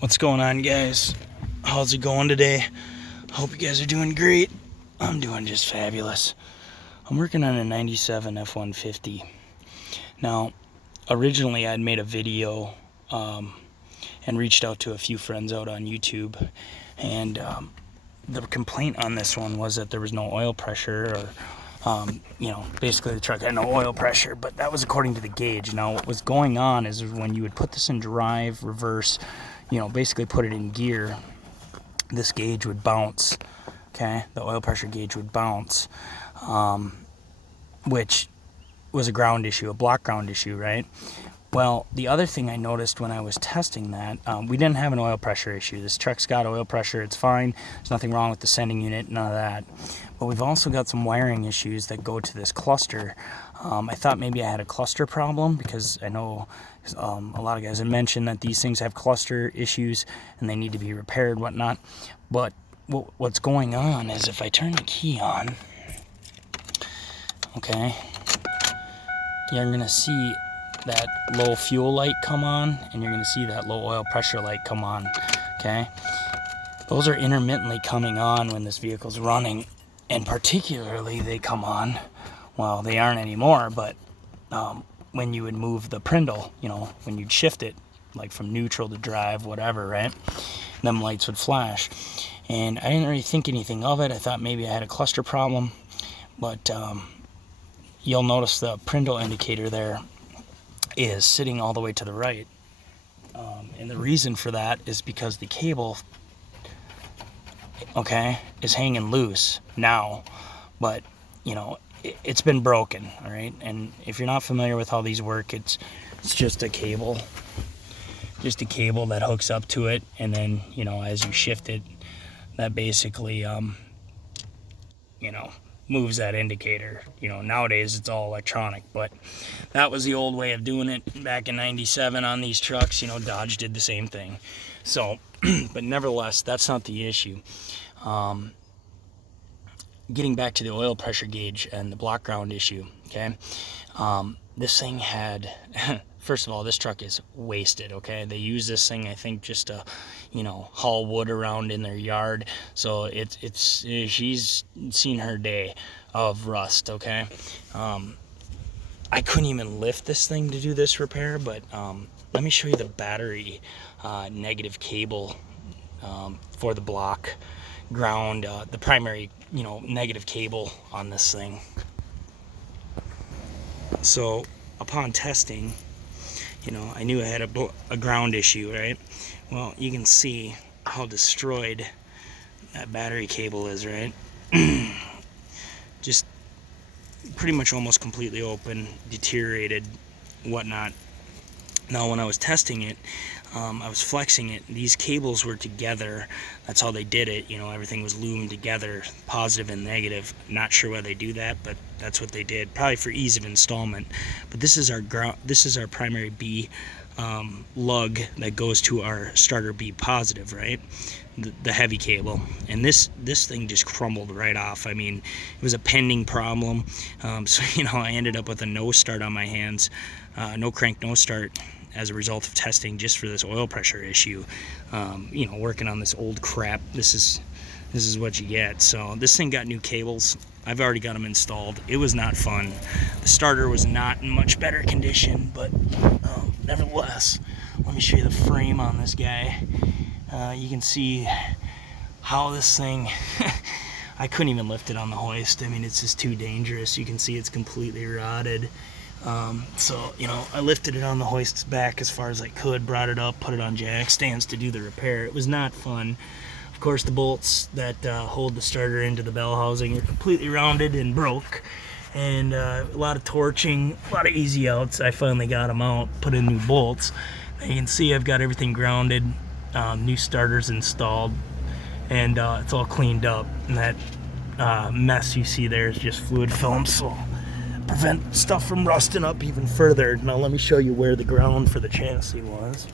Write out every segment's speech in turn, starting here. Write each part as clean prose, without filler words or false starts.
What's going on, guys? How's it going today? Hope you guys are doing great. I'm doing just fabulous. I'm working on a 97 F150. Now, originally I'd made a video and reached out to a few friends out on YouTube, and the complaint on this one was that there was no oil pressure, or basically the truck had no oil pressure, but that was according to the gauge. Now, what was going on is when you would put this in drive, reverse, basically put it in gear, this gauge would bounce, okay? The oil pressure gauge would bounce, which was a ground issue, a block ground issue, right? Well, the other thing I noticed when I was testing that, we didn't have an oil pressure issue. This truck's got oil pressure, it's fine. There's nothing wrong with the sending unit, none of that. But we've also got some wiring issues that go to this cluster. I thought maybe I had a cluster problem because I know a lot of guys have mentioned that these things have cluster issues and they need to be repaired, whatnot. But what's going on is if I turn the key on, okay, you're going to see that low fuel light come on, and you're going to see that low oil pressure light come on, okay? Those are intermittently coming on when this vehicle's running, and particularly they come on, well, they aren't anymore, but when you would move the prindle, when you'd shift it, like from neutral to drive, whatever, right? Them lights would flash. And I didn't really think anything of it. I thought maybe I had a cluster problem, but you'll notice the prindle indicator there is sitting all the way to the right. And the reason for that is because the cable, okay, is hanging loose now, but, it's been broken, all right? And if you're not familiar with how these work, it's just a cable that hooks up to it, and then, as you shift it, that basically, moves that indicator. Nowadays it's all electronic, but that was the old way of doing it back in 97 on these trucks. Dodge did the same thing. So, but nevertheless, that's not the issue. Getting back to the oil pressure gauge and the block ground issue, okay? This thing had, first of all, this truck is wasted, okay? They use this thing, I think, just to, haul wood around in their yard. So she's seen her day of rust, okay? I couldn't even lift this thing to do this repair, but let me show you the battery negative cable for the block ground, the primary, negative cable on this thing. So upon testing, I knew I had a ground issue, right? Well, you can see how destroyed that battery cable is, right? Just pretty much almost completely open, deteriorated, whatnot. Now, when I was testing it, I was flexing it. These cables were together. That's how they did it. Everything was loomed together, positive and negative. Not sure why they do that, but that's what they did. Probably for ease of installment. But this is our ground. This is our primary B lug that goes to our starter B positive, right? The heavy cable. And this thing just crumbled right off. I mean, it was a pending problem. So I ended up with a no start on my hands, no crank, no start, as a result of testing just for this oil pressure issue. Working on this old crap, this is what you get. So this thing got new cables. I've already got them installed. It was not fun. The starter was not in much better condition, but nevertheless, let me show you the frame on this guy. You can see how this thing, I couldn't even lift it on the hoist. I mean, it's just too dangerous. You can see it's completely rotted. So, I lifted it on the hoist's back as far as I could, brought it up, put it on jack stands to do the repair. It was not fun. Of course, the bolts that hold the starter into the bell housing are completely rounded and broke, and a lot of torching, a lot of easy outs. I finally got them out, put in new bolts. Now you can see I've got everything grounded, new starters installed, and it's all cleaned up. And that mess you see there is just fluid film, so prevent stuff from rusting up even further. Now let me show you where the ground for the chassis was.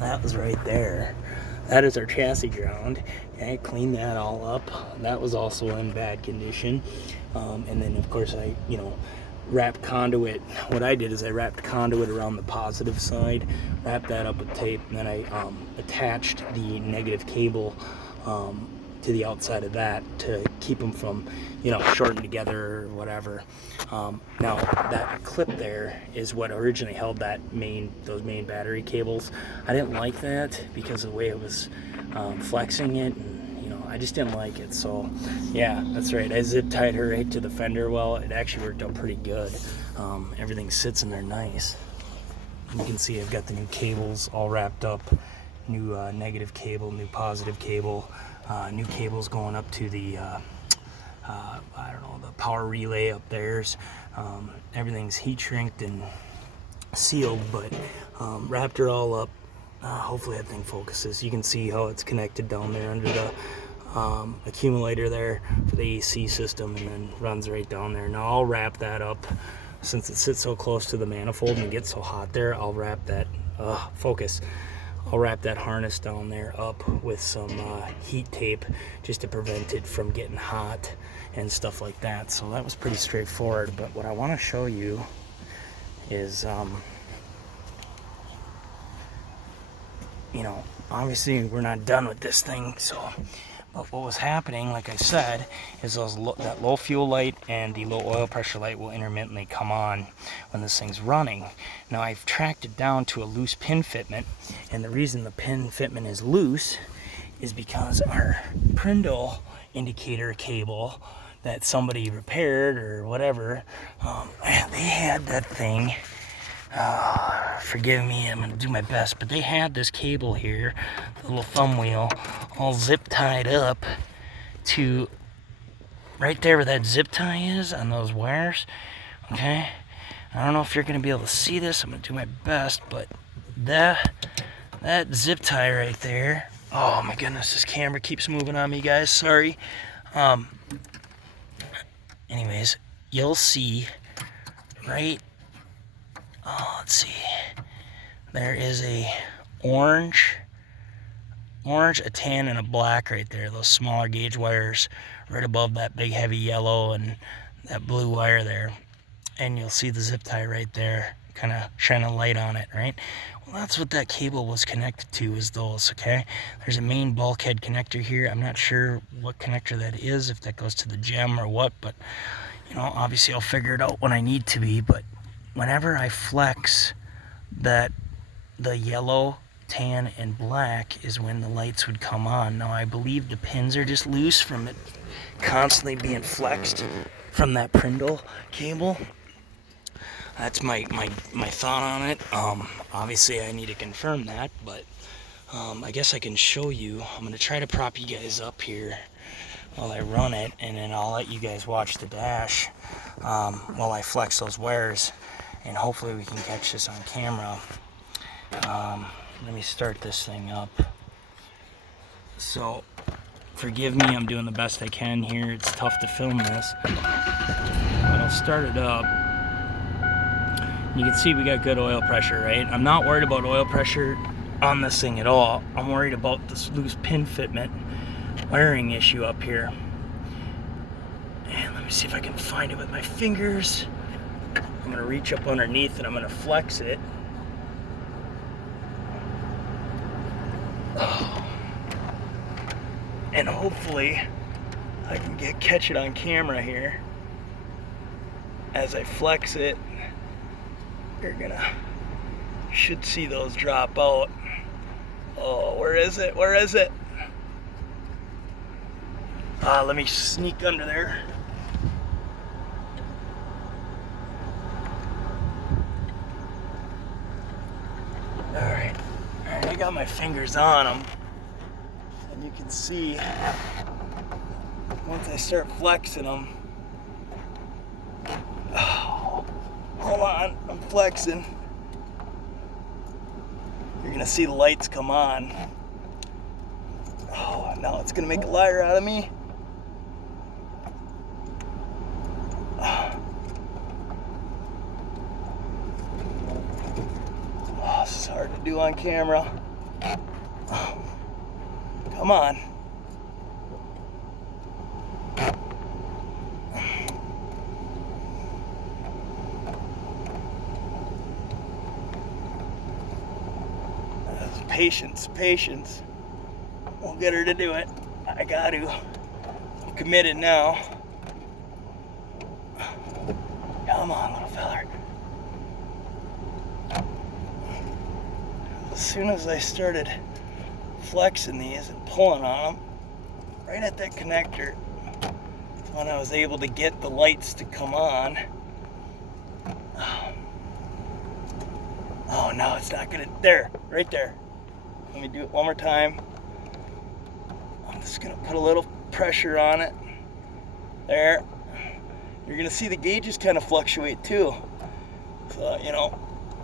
That was right there. That is our chassis ground. Okay, clean that all up. That was also in bad condition. And then of course I, wrap conduit. What I did is I wrapped conduit around the positive side, wrapped that up with tape, and then I attached the negative cable to the outside of that to keep them from, you know, shorting together or whatever. Now that clip there is what originally held those main battery cables. I didn't like that because of the way it was flexing it, and you know, I just didn't like it. So yeah, that's right, I zip tied her right to the fender well. It actually worked out pretty good. Everything sits in there nice. You can see I've got the new cables all wrapped up, new negative cable, new positive cable, new cables going up to the I don't know, the power relay up there's. Everything's heat shrinked and sealed, but wrapped her all up. Hopefully that thing focuses. You can see how it's connected down there under the accumulator there for the AC system, and then runs right down there. Now I'll wrap that up. Since it sits so close to the manifold and it gets so hot there, I'll wrap that I'll wrap that harness down there up with some heat tape just to prevent it from getting hot and stuff like that. So that was pretty straightforward. But what I want to show you is, you know, obviously we're not done with this thing. So, but what was happening, like I said, is that low fuel light and the low oil pressure light will intermittently come on when this thing's running. Now I've tracked it down to a loose pin fitment, and the reason the pin fitment is loose is because our Prindle indicator cable that somebody repaired or whatever, they had that thing, forgive me, I'm gonna do my best, but they had this cable here, the little thumb wheel, all zip tied up to right there where that zip tie is on those wires. Okay, I don't know if you're gonna be able to see this. I'm gonna do my best, but that zip tie right there, oh my goodness, this camera keeps moving on me, guys, sorry. Anyways, you'll see right, let's see, there is a orange, a tan, and a black right there, those smaller gauge wires right above that big heavy yellow and that blue wire there. And you'll see the zip tie right there, kind of shining a light on it, right? Well, that's what that cable was connected to, is those, okay? There's a main bulkhead connector here. I'm not sure what connector that is, if that goes to the gem or what, but, you know, obviously I'll figure it out when I need to be. But whenever I flex that, the yellow, tan, and black is when the lights would come on. Now I believe the pins are just loose from it constantly being flexed from that Prindle cable. That's my thought on it. Obviously I need to confirm that, but I guess I can show you. I'm going to try to prop you guys up here while I run it, and then I'll let you guys watch the dash while I flex those wires, and hopefully we can catch this on camera. Let me start this thing up. So forgive me, I'm doing the best I can here. It's tough to film this, but I'll start it up. You can see we got good oil pressure, right? I'm not worried about oil pressure on this thing at all. I'm worried about this loose pin fitment wiring issue up here. And let me see if I can find it with my fingers. I'm gonna reach up underneath and I'm gonna flex it. And hopefully I can catch it on camera here as I flex it. You're should see those drop out. Oh, where is it? Where is it? Let me sneak under there. All right, I got my fingers on them. And you can see, once I start flexing them, oh, hold on, I'm flexing. You're gonna see the lights come on. Oh, now it's gonna make a liar out of me. Oh, this is hard to do on camera. Come on. Patience. We'll get her to do it. I got to. I'm committed now. Come on, little feller. As soon as I started flexing these and pulling on them, right at that connector, when I was able to get the lights to come on. Oh no, it's not gonna. There, right there. Let me do it one more time. I'm just gonna put a little pressure on it. There. You're gonna see the gauges kind of fluctuate too. So, you know,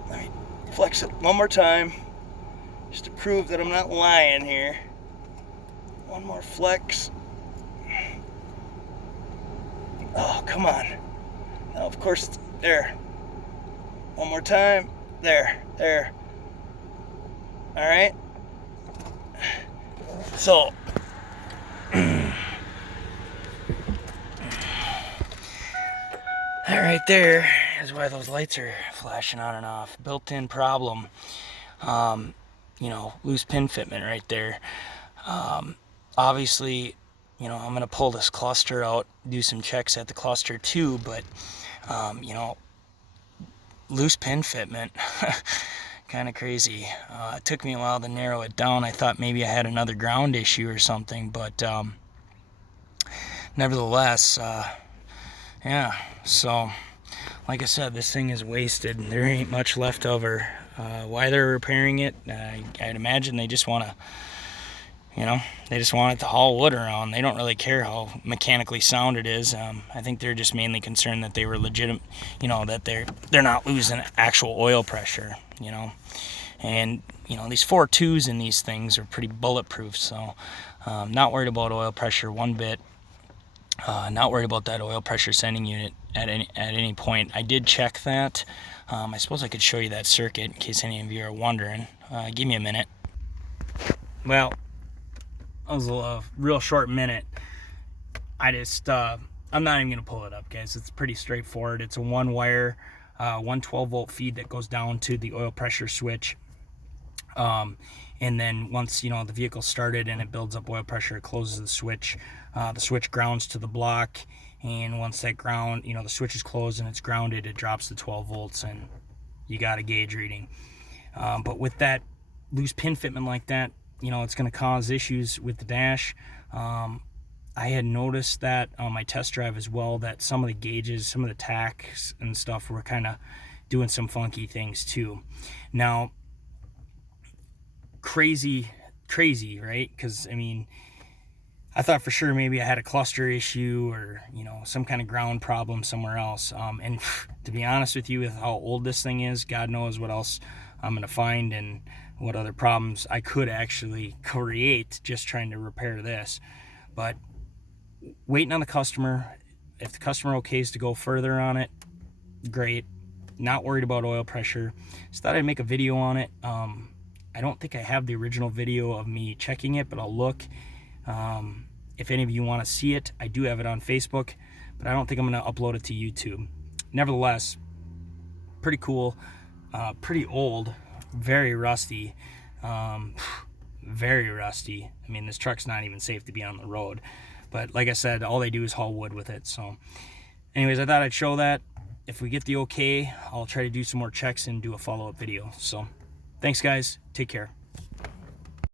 let me flex it one more time just to prove that I'm not lying here. One more flex. Oh, come on. Now, of course, there. One more time. There. All right. So, that right there is why those lights are flashing on and off. Built-in problem. You know, loose pin fitment right there. Obviously, you know, I'm going to pull this cluster out, do some checks at the cluster too, but, you know, loose pin fitment, kind of crazy. It took me a while to narrow it down. I thought maybe I had another ground issue or something, but nevertheless, yeah, so like I said, this thing is wasted. There ain't much left of her. Why they're repairing it, I'd imagine they just want to, you know, they just want it to haul wood around. They don't really care how mechanically sound it is. I think they're just mainly concerned that they were legitimate, you know, that they're not losing actual oil pressure, you know. And, you know, these 4.2s in these things are pretty bulletproof, so not worried about oil pressure one bit. Not worried about that oil pressure sending unit at any point. I did check that. I suppose I could show you that circuit in case any of you are wondering. Give me a minute. Well, that was a real short minute. I'm not even gonna pull it up, guys. It's pretty straightforward. It's a one wire 112 volt feed that goes down to the oil pressure switch, and then once, you know, the vehicle started and it builds up oil pressure, it closes the switch. The switch grounds to the block, and once that ground, you know, the switch is closed and it's grounded, it drops to 12 volts and you got a gauge reading. But with that loose pin fitment like that, you know, it's going to cause issues with the dash. I had noticed that on my test drive as well, that some of the gauges, some of the tacks and stuff were kind of doing some funky things too. Now, crazy, right? Because, I mean, I thought for sure maybe I had a cluster issue or, you know, some kind of ground problem somewhere else. And to be honest with you, with how old this thing is, God knows what else I'm going to find and what other problems I could actually create just trying to repair this. But waiting on the customer. If the customer okays to go further on it, great. Not worried about oil pressure. Just thought I'd make a video on it. I don't think I have the original video of me checking it, but I'll look. If any of you want to see it, I do have it on Facebook, but I don't think I'm going to upload it to YouTube. Nevertheless, pretty cool, pretty old, very rusty, very rusty. I mean, this truck's not even safe to be on the road, but like I said, all they do is haul wood with it. So anyways, I thought I'd show that. If we get the okay, I'll try to do some more checks and do a follow-up video. So thanks, guys. Take care.